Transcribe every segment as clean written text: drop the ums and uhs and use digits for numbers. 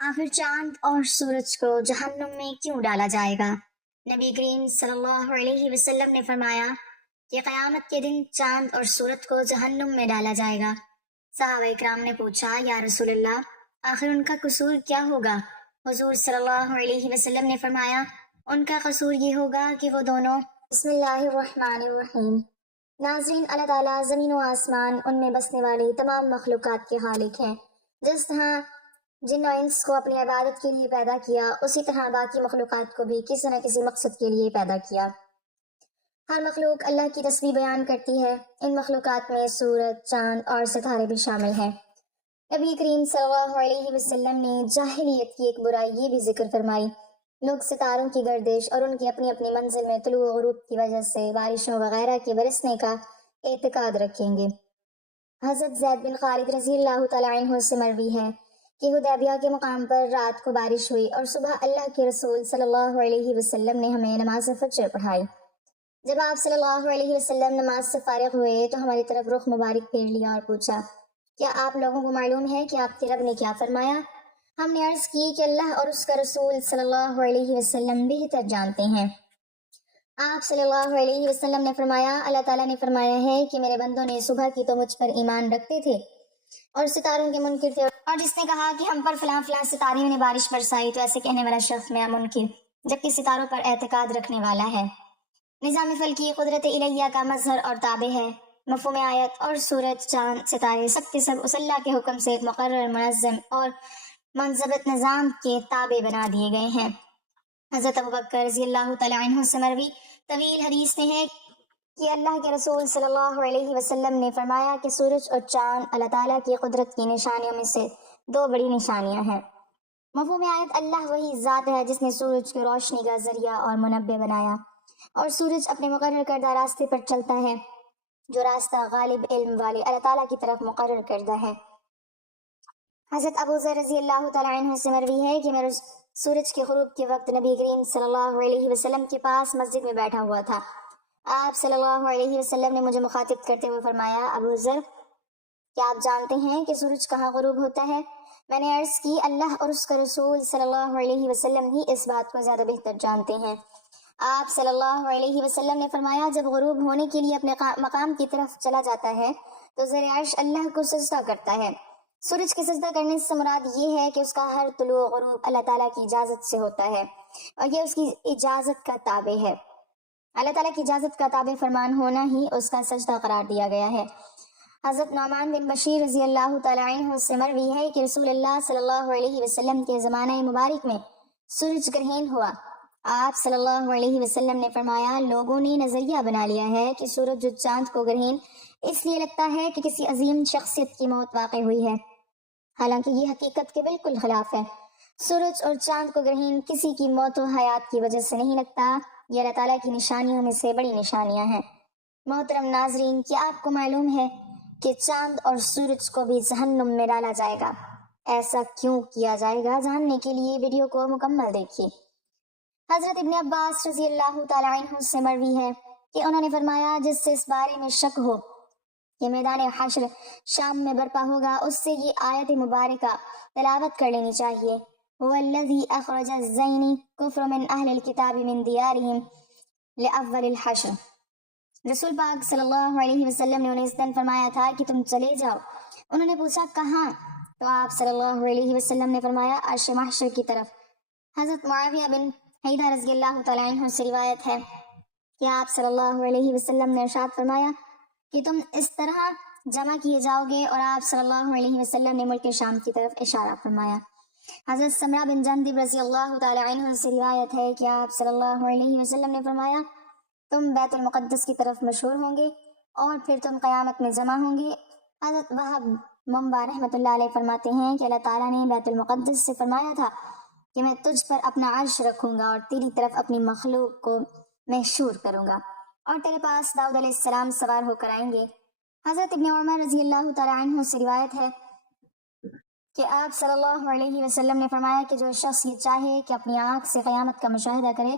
آخر چاند اور سورج کو جہنم میں کیوں ڈالا جائے گا؟ نبی کریم صلی اللہ علیہ وسلم نے فرمایا کہ قیامت کے دن چاند اور سورج کو جہنم میں ڈالا جائے گا۔ صحابہ اکرام نے پوچھا، یا رسول اللہ، آخر ان کا قصور کیا ہوگا؟ حضور صلی اللہ علیہ وسلم نے فرمایا، ان کا قصور یہ ہوگا کہ وہ دونوں بسم اللہ الرحمن الرحیم۔ ناظرین، اللہ تعالیٰ زمین و آسمان ان میں بسنے والی تمام مخلوقات کے خالق ہیں۔ جس طرح جن و انس کو اپنی عبادت کے لیے پیدا کیا، اسی طرح باقی مخلوقات کو بھی کسی نہ کسی مقصد کے لیے پیدا کیا۔ ہر مخلوق اللہ کی تسبیح بیان کرتی ہے۔ ان مخلوقات میں سورج، چاند اور ستارے بھی شامل ہیں۔ نبی کریم صلی اللہ علیہ وسلم نے جاہلیت کی ایک برائی یہ بھی ذکر فرمائی، لوگ ستاروں کی گردش اور ان کی اپنی اپنی منزل میں طلوع و غروب کی وجہ سے بارشوں وغیرہ کے برسنے کا اعتقاد رکھیں گے۔ حضرت زید بن خالد رضی اللہ تعالیٰ عنہ سے مروی ہے کہ حدیبیہ کے مقام پر رات کو بارش ہوئی اور صبح اللہ کے رسول صلی اللہ علیہ وسلم نے ہمیں نماز فجر پڑھائی۔ جب آپ صلی اللہ علیہ وسلم نماز سے فارغ ہوئے تو ہماری طرف رخ مبارک پھیر لیا اور پوچھا، کیا آپ لوگوں کو معلوم ہے کہ آپ کے رب نے کیا فرمایا؟ ہم نے عرض کی کہ اللہ اور اس کا رسول صلی اللہ علیہ وسلم بہتر جانتے ہیں۔ آپ صلی اللہ علیہ وسلم نے فرمایا، اللہ تعالیٰ نے فرمایا ہے کہ میرے بندوں نے صبح کی تو مجھ پر ایمان رکھتے تھے اور ستاروں کے منکر تھے، اور جس نے کہا کہ ہم پر فلاں فلاں ستاریوں نے بارش برسائی تو ایسے کہنے والا شخص میں منکر، جبکہ ستاروں پر اعتقاد رکھنے والا ہے۔ نظام فلکی قدرت الہیہ کا مظہر اور تابع ہے۔ مفہوم آیت اور سورج، چاند، ستارے سب کے سب اس اللہ کے حکم سے ایک مقرر، منظم اور منضبط نظام کے تابع بنا دیے گئے ہیں۔ حضرت ابوبکر رضی اللہ تعالیٰ عنہ سے مروی طویل حدیث میں ہے کہ اللہ کے رسول صلی اللہ علیہ وسلم نے فرمایا کہ سورج اور چاند اللہ تعالیٰ کی قدرت کی نشانیوں میں سے دو بڑی نشانیاں ہیں۔ مفہوم آیت، اللہ وہی ذات ہے جس نے سورج کی روشنی کا ذریعہ اور منبع بنایا، اور سورج اپنے مقرر کردہ راستے پر چلتا ہے، جو راستہ غالب علم والے اللہ تعالیٰ کی طرف مقرر کردہ ہے۔ حضرت ابو ذر رضی اللہ تعالیٰ عنہ سے مروی ہے کہ میں سورج کے غروب کے وقت نبی کریم صلی اللہ علیہ وسلم کے پاس مسجد میں بیٹھا ہوا تھا۔ آپ صلی اللہ علیہ وسلم نے مجھے مخاطب کرتے ہوئے فرمایا، ابو ذر، کیا آپ جانتے ہیں کہ سورج کہاں غروب ہوتا ہے؟ میں نے عرض کی، اللہ اور اس کا رسول صلی اللہ علیہ وسلم ہی اس بات کو زیادہ بہتر جانتے ہیں۔ آپ صلی اللہ علیہ وسلم نے فرمایا، جب غروب ہونے کے لیے اپنے مقام کی طرف چلا جاتا ہے تو زیر عرش اللہ کو سجدہ کرتا ہے۔ سورج کے سجدہ کرنے سے مراد یہ ہے کہ اس کا ہر طلوع و غروب اللہ تعالیٰ کی اجازت سے ہوتا ہے، اور یہ اس کی اجازت کا تابع ہے۔ اللہ تعالیٰ کی اجازت کا تابع فرمان ہونا ہی اس کا سجدہ قرار دیا گیا ہے۔ حضرت نعمان بن بشیر رضی اللہ تعالیٰ عنہ سے مروی ہے کہ رسول اللہ صلی اللہ علیہ وسلم کے زمانہ مبارک میں سورج گرہن ہوا۔ آپ صلی اللہ علیہ وسلم نے فرمایا، لوگوں نے نظریہ بنا لیا ہے کہ سورج اور چاند کو گرہن اس لیے لگتا ہے کہ کسی عظیم شخصیت کی موت واقع ہوئی ہے، حالانکہ یہ حقیقت کے بالکل خلاف ہے۔ سورج اور چاند کو گرہن کسی کی موت و حیات کی وجہ سے نہیں لگتا، یہ اللہ تعالیٰ کی نشانیوں میں سے بڑی نشانیاں ہیں۔ محترم ناظرین، کیا آپ کو معلوم ہے کہ چاند اور سورج کو بھی جہنم میں ڈالا جائے گا؟ ایسا کیوں کیا جائے گا؟ جاننے کے لیے ویڈیو کو مکمل دیکھیے۔ حضرت ابن عباس رضی اللہ تعالیٰ عنہ سے مروی ہے کہ انہوں نے فرمایا، جس سے اس بارے میں شک ہو کہ میدان حشر شام میں برپا ہوگا، اس سے یہ آیت مبارکہ تلاوت کر لینی چاہیے، وَالَّذِي أَخْرَجَ الزَّيْنِ كُفْرٌ مِّنْ أَهْلِ الْكِتَابِ مِنْ دِيَارِهِمْ لِأَوَّلِ الْحَشْرِ۔ رسول پاک صلی اللہ علیہ وسلم نے انہیں اس دن فرمایا تھا کہ تم چلے جاؤ۔ انہوں نے پوچھا، کہاں؟ تو آپ صلی اللہ علیہ وسلم نے فرمایا، عرش محشر کی طرف۔ حضرت معاویہ بن حیدہ رضی اللہ تعالیٰ عنہ سے روایت ہے کہ آپ صلی اللہ علیہ وسلم نے ارشاد فرمایا کہ تم اس طرح جمع کیے جاؤ گے، اور آپ صلی اللہ علیہ وسلم نے ملک شام کی طرف اشارہ فرمایا۔ حضرت سمرہ بن جندب رضی اللہ تعالیٰ عنہ سے روایت ہے کہ آپ صلی اللہ علیہ وسلم نے فرمایا، تم بیت المقدس کی طرف مشہور ہوں گے اور پھر تم قیامت میں جمع ہوں گے۔ حضرت وہب منبع رحمۃ اللہ علیہ فرماتے ہیں کہ اللہ تعالیٰ نے بیت المقدس سے فرمایا تھا کہ میں تجھ پر اپنا عرش رکھوں گا اور تیری طرف اپنی مخلوق کو محشور کروں گا، اور تیرے پاس داؤد علیہ السلام سوار ہو کر آئیں گے۔ حضرت ابن عمر رضی اللہ تعالیٰ عنہ سے روایت ہے کہ آپ صلی اللہ علیہ وسلم نے فرمایا کہ جو شخص یہ چاہے کہ اپنی آنکھ سے قیامت کا مشاہدہ کرے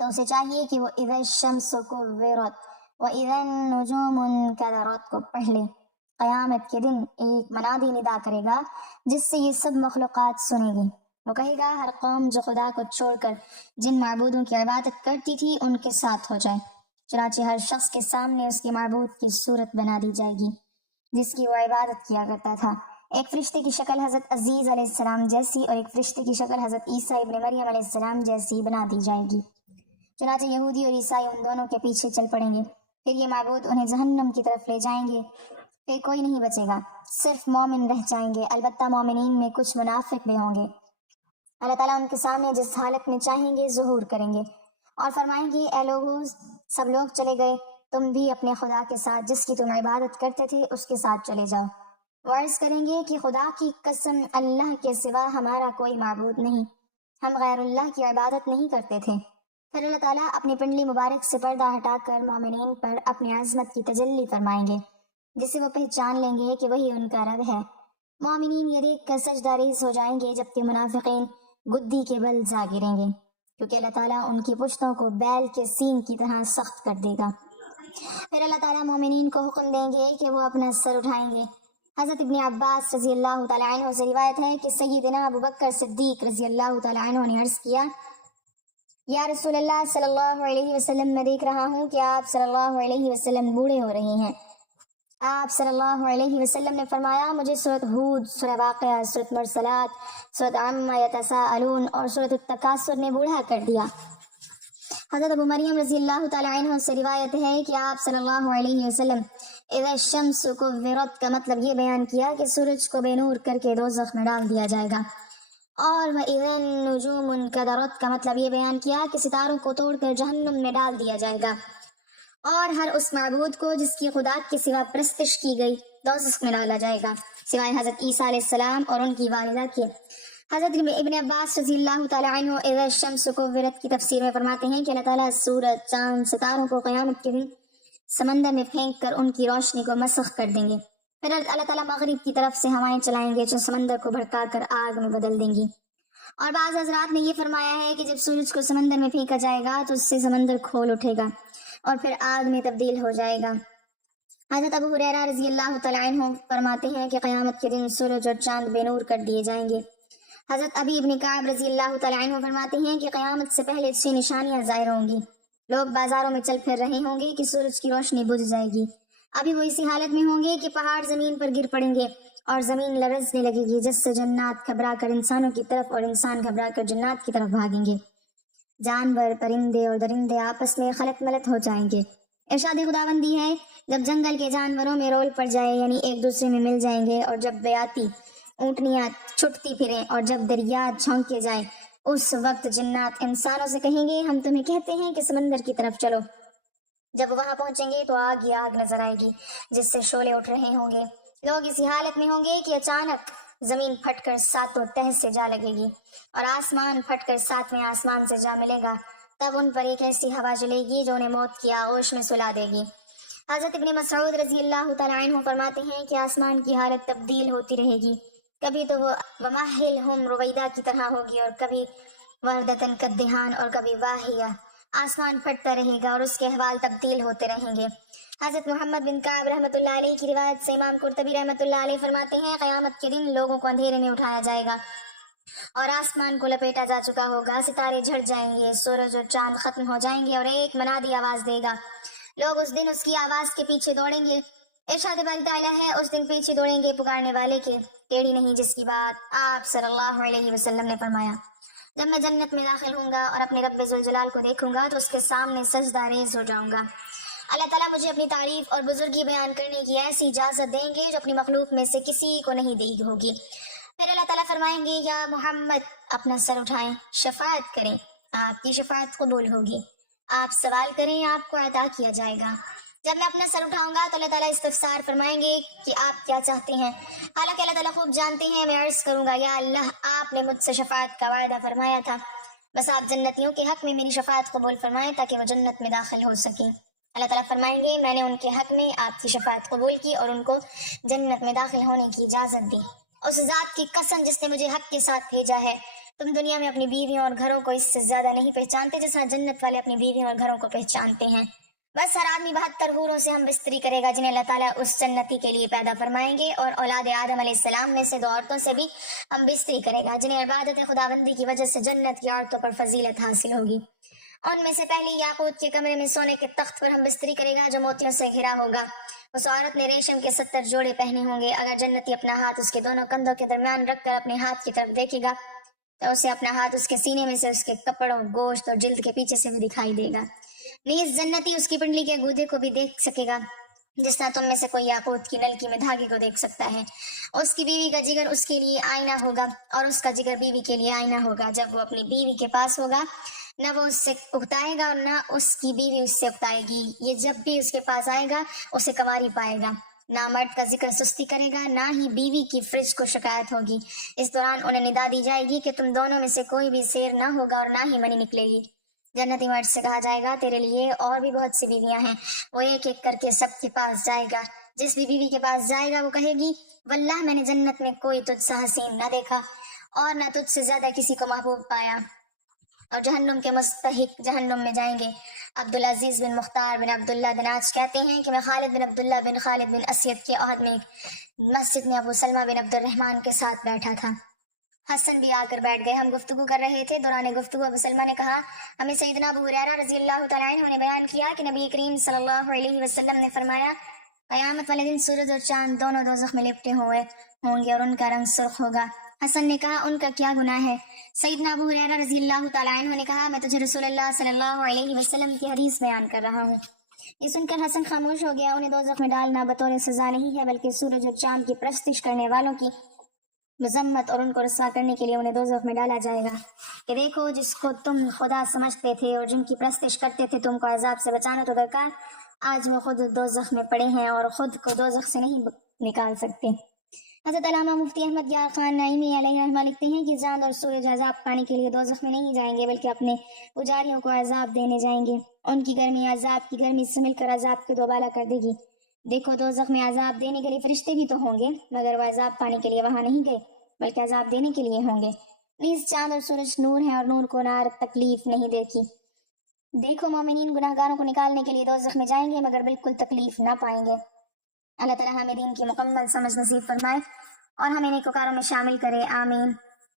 تو اسے چاہیے کہ وہ اذا الشمس کورت و اذا النجوم انکدرت کو پڑھ لے۔ قیامت کے دن ایک منادی ندا کرے گا جس سے یہ سب مخلوقات سنے گی۔ وہ کہے گا ہر قوم جو خدا کو چھوڑ کر جن معبودوں کی عبادت کرتی تھی ان کے ساتھ ہو جائے۔ چنانچہ ہر شخص کے سامنے اس کے معبود کی صورت بنا دی جائے گی جس کی وہ عبادت کیا کرتا تھا۔ ایک فرشتے کی شکل حضرت عزیز علیہ السلام جیسی اور ایک فرشتے کی شکل حضرت عیسیٰ ابن مریم علیہ السلام جیسی بنا دی جائے گی۔ چنانچہ یہودی اور عیسائی ان دونوں کے پیچھے چل پڑیں گے، پھر یہ معبود انہیں جہنم کی طرف لے جائیں گے، پھر کوئی نہیں بچے گا، صرف مومن رہ جائیں گے، البتہ مومنین میں کچھ منافق بھی ہوں گے۔ اللہ تعالیٰ ان کے سامنے جس حالت میں چاہیں گے ظہور کریں گے اور فرمائیں گے اے لوگوں سب لوگ چلے گئے، تم بھی اپنے خدا کے ساتھ جس کی تم عبادت کرتے تھے اس کے ساتھ چلے جاؤ۔ وہ عرض کریں گے کہ خدا کی قسم اللہ کے سوا ہمارا کوئی معبود نہیں، ہم غیر اللہ کی عبادت نہیں کرتے تھے۔ پھر اللہ تعالیٰ اپنی پنڈلی مبارک سے پردہ ہٹا کر مومنین پر اپنی عظمت کی تجلی فرمائیں گے جسے وہ پہچان لیں گے کہ وہی ان کا رب ہے۔ مومنین یہ دیکھ کر سجدہ ریز ہو جائیں گے جبکہ منافقین گدی کے بل جا گریں گے، کیونکہ اللہ تعالیٰ ان کی پشتوں کو بیل کے سینگ کی طرح سخت کر دے گا۔ پھر اللہ تعالیٰ مومنین کو حکم دیں گے کہ وہ اپنا سر اٹھائیں گے۔ حضرت ابن عباس رضی اللہ تعالیٰ عنہ سے روایت ہے کہ سیدنا ابو بکر صدیق رضی اللہ تعالیٰ عنہ نے عرض کیا، یا رسول اللہ صلی اللہ علیہ وسلم، میں دیکھ رہا ہوں کہ آپ صلی اللہ علیہ وسلم بوڑھے ہو رہے ہیں۔ آپ صلی اللہ علیہ وسلم نے فرمایا، مجھے سورۃ ہود، سورہ واقعہ، سورۃ مرسلات، سورۃ عما یتساءلون اور سورۃ التکاثر نے بوڑھا کر دیا۔ حضرت ابو مریم رضی اللہ تعالیٰ عنہ سے روایت ہے کہ آپ صلی اللہ علیہ وسلم اذا الشمس کورت کا مطلب یہ بیان کیا کہ سورج کو بے نور کر کے دوزخ میں ڈال دیا جائے گا، اور وَإِذَا النُّجُومُ انْكَدَرَتْ کا مطلب یہ بیان کیا کہ ستاروں کو توڑ کر جہنم میں ڈال دیا جائے گا، اور ہر اس معبود کو جس کی خدا کے سوا پرستش کی گئی دوزخ میں ڈالا جائے گا سوائے حضرت عیسیٰ علیہ السلام اور ان کی والدہ کے۔ حضرت ابن عباس رضی اللہ تعالیٰ عنہ اذا الشمس کورت کی تفسیر میں فرماتے ہیں کہ اللہ تعالیٰ سورج، چاند، ستاروں کو قیامت کے دن سمندر میں پھینک کر ان کی روشنی کو مسخ کر دیں گے۔ پھر اللہ تعالیٰ مغرب کی طرف سے ہوائیں چلائیں گے جو سمندر کو بھڑکا کر آگ میں بدل دیں گی۔ اور بعض حضرات نے یہ فرمایا ہے کہ جب سورج کو سمندر میں پھینکا جائے گا تو اس سے سمندر کھول اٹھے گا اور پھر آگ میں تبدیل ہو جائے گا۔ حضرت ابو ہریرہ رضی اللہ تعالیٰ عنہ فرماتے ہیں کہ قیامت کے دن سورج اور چاند بے نور کر دیے جائیں گے۔ حضرت ابی ابن کعب رضی اللہ تعالیٰ عنہ فرماتے ہیں کہ قیامت سے پہلے 6 نشانیاں ظاہر ہوں گی۔ لوگ بازاروں میں چل پھر رہے ہوں گے کہ سورج کی روشنی بجھ جائے گی، ابھی وہ اسی حالت میں ہوں گے کہ پہاڑ زمین پر گر پڑیں گے اور زمین لرزنے لگے گی، جس سے جنات گھبرا کر انسانوں کی طرف اور انسان گھبرا کر جنات کی طرف بھاگیں گے۔ جانور، پرندے اور درندے آپس میں خلط ملط ہو جائیں گے۔ ارشاد خداوندی ہے، جب جنگل کے جانوروں میں رول پڑ جائے یعنی ایک دوسرے میں مل جائیں گے، اور جب بیاتی اونٹنیاں چھٹتی پھریں اور جب دریات چھونکے جائیں، اس وقت جنات انسانوں سے کہیں گے ہم تمہیں کہتے ہیں کہ سمندر کی طرف چلو۔ جب وہاں پہنچیں گے تو آگ ہی آگ نظر آئے گی جس سے شعلے اٹھ رہے ہوں گے۔ لوگ اسی حالت میں ہوں گے کہ اچانک زمین پھٹ کر 7 تہہ سے جا لگے گی اور آسمان پھٹ کر 7ویں آسمان سے جا ملے گا، تب ان پر ایک ایسی ہوا چلے گی جو انہیں موت کی آغوش میں سلا دے گی۔ حضرت ابن مسعود رضی اللہ تعالیٰ عنہ فرماتے ہیں کہ آسمان کی حالت تبدیل ہوتی رہے گی، کبھی تو وہ ومہلہم رویدہ کی طرح ہوگی اور کبھی وردتن کدہان اور کبھی واہیہ۔ آسمان پھٹتا رہے گا اور اس کے احوال تبدیل ہوتے رہیں گے۔ حضرت محمد بن کعب رحمۃ اللہ علیہ کی روایت سے امام قرطبی رحمۃ اللہ علیہ فرماتے ہیں، قیامت کے دن لوگوں کو اندھیرے میں اٹھایا جائے گا اور آسمان کو لپیٹا جا چکا ہوگا، ستارے جھڑ جائیں گے، سورج اور چاند ختم ہو جائیں گے اور ایک منادی آواز دے گا۔ لوگ اس دن اس کی آواز کے پیچھے دوڑیں گے۔ ارشاد باری تعالیٰ ہے، اس دن پیچھے دوڑیں گے پکارنے والے کے، ٹیڑھی نہیں جس کی بات آپ صلی اللہ علیہ وسلم نے فرمایا، جب میں جنت میں داخل ہوں گا اور اپنے رب ذوالجلال کو دیکھوں گا تو اس کے سامنے سجدہ ریز ہو جاؤں گا۔ اللہ تعالیٰ مجھے اپنی تعریف اور بزرگی بیان کرنے کی ایسی اجازت دیں گے جو اپنی مخلوق میں سے کسی کو نہیں دی ہوگی۔ پھر اللہ تعالیٰ فرمائیں گے، یا محمد اپنا سر اٹھائیں، شفاعت کریں، آپ کی شفاعت قبول ہوگی، آپ سوال کریں، آپ کو عطا کیا جائے گا۔ جب میں اپنا سر اٹھاؤں گا تو اللہ تعالیٰ استفسار فرمائیں گے کہ آپ کیا چاہتے ہیں، حالانکہ اللہ تعالیٰ خوب جانتے ہیں۔ میں عرض کروں گا، یا اللہ آپ نے مجھ سے شفاعت کا وعدہ فرمایا تھا، بس آپ جنتیوں کے حق میں میری شفاعت قبول فرمائیں تاکہ وہ جنت میں داخل ہو سکیں۔ اللہ تعالیٰ فرمائیں گے، میں نے ان کے حق میں آپ کی شفاعت قبول کی اور ان کو جنت میں داخل ہونے کی اجازت دی۔ اس ذات کی قسم جس نے مجھے حق کے ساتھ بھیجا ہے، تم دنیا میں اپنی بیویوں اور گھروں کو اس سے زیادہ نہیں پہچانتے جیسا جنت والے اپنی بیویوں اور گھروں کو پہچانتے ہیں۔ بس ہر آدمی 72 حوروں سے ہم بستری کرے گا جنہیں اللہ تعالیٰ اس جنتی کے لیے پیدا فرمائیں گے، اور اولاد آدم علیہ السلام میں سے 2 عورتوں سے بھی ہم بستری کرے گا جنہیں عبادت خداوندی کی وجہ سے جنت کی عورتوں پر فضیلت حاصل ہوگی۔ ان میں سے پہلی یاقوت کے کمرے میں سونے کے تخت پر ہم بستری کرے گا جو موتیوں سے گھرا ہوگا۔ اس عورت نے ریشم کے 70 جوڑے پہنے ہوں گے۔ اگر جنتی اپنا ہاتھ اس کے دونوں کندھوں کے درمیان رکھ کر اپنے ہاتھ کی طرف دیکھے گا تو اسے اپنا ہاتھ اس کے سینے میں سے اس کے کپڑوں، گوشت اور جلد کے پیچھے سے بھی دکھائی دے گا۔ نیز جنتی اس کی پنڈلی کے گودے کو بھی دیکھ سکے گا جس طرح تم میں سے کوئی یاقوت کی نلکی میں دھاگے کو دیکھ سکتا ہے۔ اس کی بیوی کا جگر اس کے لیے آئینہ ہوگا اور اس کا جگر بیوی کے لیے آئینہ ہوگا۔ جب وہ اپنی بیوی کے پاس ہوگا نہ وہ اس سے اکتائے گا اور نہ اس کی بیوی اس سے اکتائے گی۔ یہ جب بھی اس کے پاس آئے گا اسے کنواری پائے گا، نہ مرد کا ذکر سستی کرے گا، نہ ہی بیوی کی فرج کو شکایت ہوگی۔ اس دوران انہیں ندا دی جائے گی کہ تم دونوں میں سے کوئی بھی سیر نہ ہوگا اور نہ ہی منی نکلے گی۔ جنتی مرد سے کہا جائے گا تیرے لیے اور بھی بہت سی بیویاں ہیں۔ وہ ایک ایک کر کے سب کے پاس جائے گا۔ جس بھی بیوی کے پاس جائے گا وہ کہے گی واللہ میں نے جنت میں کوئی تجھ سا حسین نہ دیکھا اور نہ تجھ سے زیادہ کسی کو محبوب پایا۔ اور جہنم کے مستحق جہنم میں جائیں گے۔ عبدالعزیز بن مختار بن عبداللہ بن عاج کہتے ہیں کہ میں خالد بن عبداللہ بن خالد بن اسید کے عہد میں مسجد میں ابو سلمہ بن عبد الرحمن کے ساتھ بیٹھا تھا۔ حسن بھی آ کر بیٹھ گئے۔ ہم گفتگو کر رہے تھے۔ دوران گفتگو ابو سلمہ نے کہا ہمیں سیدنا ابو ہریرہ رضی اللہ تعالیٰ عنہ نے بیان کیا کہ نبی کریم صلی اللہ علیہ وسلم نے فرمایا قیامت والے دن سورج اور چاند دونوں دوزخ میں لپٹے ہوئے ہوں گے اور ان کا رنگ سرخ ہوگا۔ حسن نے کہا ان کا کیا گناہ ہے؟ سیدنا ابو ہریرہ رضی اللہ تعالیٰ عنہ نے کہا میں تجھے رسول اللہ صلی اللہ علیہ وسلم کی حدیث بیان کر رہا ہوں۔ یہ سن کر حسن خاموش ہو گیا۔ انہیں دوزخ میں ڈالنا بطور سزا نہیں ہے بلکہ سورج اور چاند کی پرستش کرنے والوں کی مذمت اور ان کو رسوا کرنے کے لیے انہیں دوزخ میں ڈالا جائے گا کہ دیکھو جس کو تم خدا سمجھتے تھے اور جن کی پرستش کرتے تھے تم کو عذاب سے بچانا تو درکار، آج وہ خود دوزخ میں پڑے ہیں اور خود کو دوزخ سے نہیں نکال سکتے۔ حضرت علامہ مفتی احمد یار خان نعیمی علیہ رحمہ لکھتے ہیں کہ چاند اور سورج عذاب پانے کے لیے دوزخ میں نہیں جائیں گے بلکہ اپنے پجاریوں کو عذاب دینے جائیں گے۔ ان کی گرمی عذاب کی گرمی سے مل کر عذاب کو دوبالا کر دے گی۔ دیکھو دوزخ میں عذاب دینے کے لیے فرشتے بھی تو ہوں گے مگر وہ عذاب پانے کے لیے وہاں نہیں گئے بلکہ عذاب دینے کے لیے ہوں گے۔ نیز چاند اور سورج نور ہیں اور نور کو نار تکلیف نہیں دیتی۔ دیکھو مومنین گناہگاروں کو نکالنے کے لیے دوزخ میں جائیں گے مگر بالکل تکلیف نہ پائیں گے۔ اللہ تعالیٰ ہمیں دین کی مکمل سمجھ نصیب فرمائے اور ہمیں نیکوکاروں میں شامل کرے، آمین۔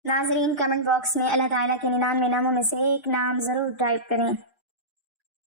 ناظرین کمنٹ باکس میں اللہ تعالیٰ کے 99 ناموں میں سے ایک نام ضرور ٹائپ کریں۔